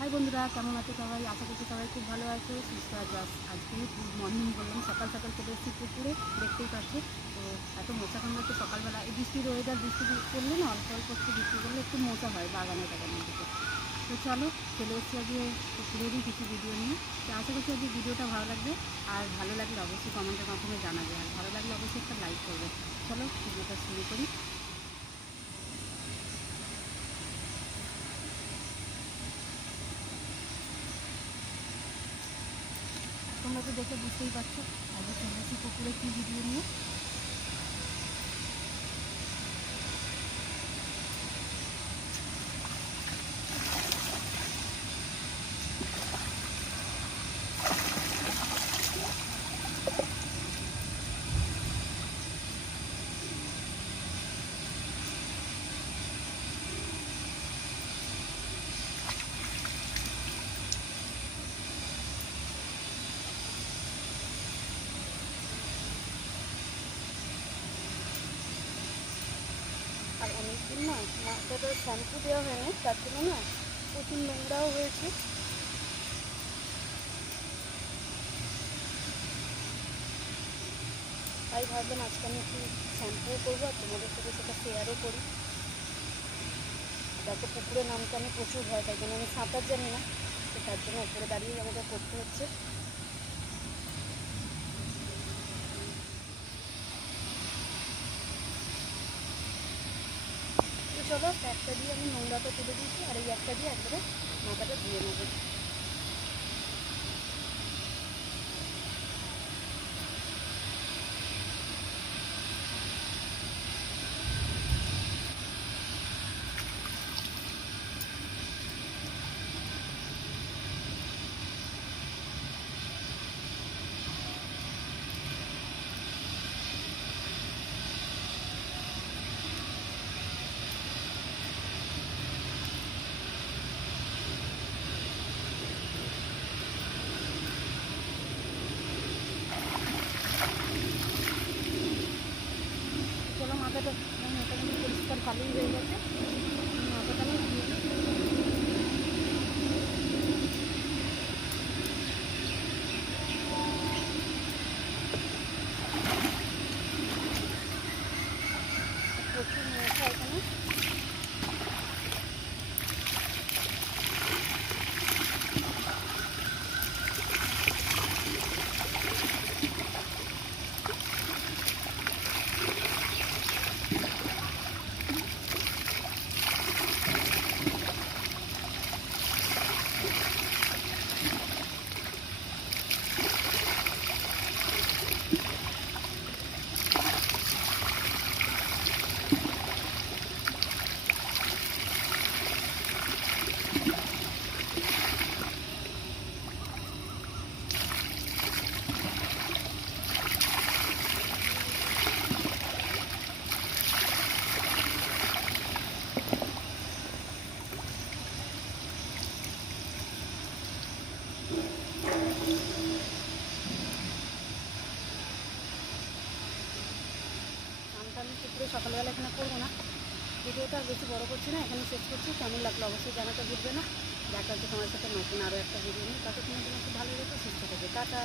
High বন্ধুরা, কেমন আছো সবাই? আশা করছি সবাই খুব ভালো আছো, সুস্থ আছো। আজকে গুড মর্নিং বললাম, সকাল সকাল চলে এসেছি পুকুরে, দেখতেই পাচ্ছি। তো এত মোচা কামড়াচ্ছে সকালবেলা, এই বৃষ্টির ওয়েদার, বৃষ্টি পড়লে না অল্প অল্প একটু বৃষ্টি পড়লে একটু মোচা হয় বাগানে টাগানের দিকে। তো চলো চলে এসেছি আজকে পুকুরেরই কিছু ভিডিও নিয়ে। তো আশা করছি আজকে ভিডিওটা ভালো লাগবে, আর ভালো লাগলে অবশ্যই কমেন্টের মাধ্যমে জানাবে, আর ভালো লাগলে অবশ্যই একটা লাইক করবে। চলো ভিডিওটা শুরু করি। তোমরা তো দেখে বুঝতেই পারছো আজকে চলে এসেছি পুকুরে কী ভিডিও নিয়ে। আর অনেকদিন না মাছটা শ্যাম্পু দেওয়া হয়নি, তার জন্য না প্রচুর নোংরাও হয়েছে। তাই ভাবলাম আজকে আমি একটু শ্যাম্পুও করবো আর তোমাদের সাথে সেটা শেয়ারও করি। দেখো পুকুরে নামতে আমি প্রচুর ভয়, তাই জন্য আমি সাঁতার জানি না, তো তার জন্য উপরে দাঁড়িয়েই আমাকে করতে হচ্ছে। তো চলো একটা দিয়ে আমি নোংরাটা তুলে দিয়েছি, আর এই একটা দিয়ে একবারে মাথাটা ধুয়ে নেবো। চলো মাথাটা মোটামুটি পরিষ্কার ভালোই হয়ে গেছে, মাথাটা আমি ধুয়ে দিই। প্রচুর মশা এখানে। আমি পুকুরে সকালবেলা এখানে করবো না, ভিডিওটা আর বেশি বড় করছি না, এখানে শেষ করছি। কেমন লাগলো অবশ্যই জানাতে ভুলবে না। দেখা হচ্ছে তোমার সাথে নতুন আরও একটা ভিডিও নিয়ে, ততক্ষণের জন্য খুব ভালো লেগেছে, সুস্থ থেকে টাটা।